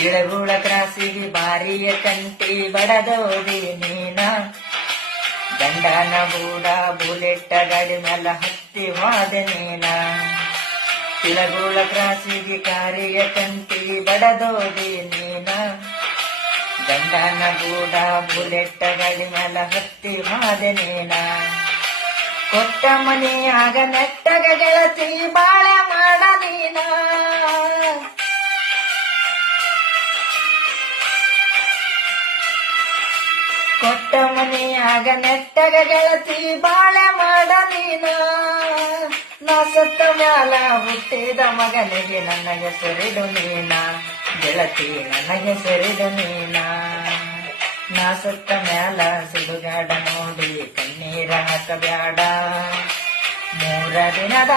ಇಳಗುಳ ಕ್ರಾಸಿಗೆ ಬಾರಿಯ ಕಂಟಿ ಬಡದೋದಿ ನೀನ ಗಂಡನ ಬೂಡ ಬುಲೆಟ್ಟ ಗಾಡಿ ಮೇಲ ಹತ್ತಿ ಹೋದ ನೀನ ಇಳಗುಳ ಕ್ರಾಸಿಗೆ ಕಾರಿಯ ಕಂಟಿ ಬಡದೋದಿ ನೀನ ಗಂಡನ ಬೂಡ ಬುಲೆಟ್ಟ ಗಾಡಿ ಮೇಲ ಹತ್ತಿ ಹೋದ ನೀನ ಕೊಟ್ಟ ಮನೆಯಾಗ ನೆಟ್ಟಗ ಗೆಳತಿ ಬಾಳೆ ಮಾಡ ನೀನ ಕೊಟ್ಟ ಮನೆಯಾಗ ನೆಟ್ಟಗ ಗೆಳತಿ ಬಾಳೆ ಮಾಡ ನೀನ ನಾ ಸತ್ತ ಮ್ಯಾಲ ಹುಟ್ಟಿದ ಮಗನಿಗೆ ನನಗೆ ಸರಿದು ನೀನ ಗೆಳತಿ ನನಗೆ ಸರಿದು ನೀನ ನಾ ಸತ್ತ ಮ್ಯಾಲ ಸುಡುಗಾಡ ನೋಡಿ ಕಣ್ಣೀರ ಹಾಕಬ್ಯಾಡ ಮೂರ ದಿನದ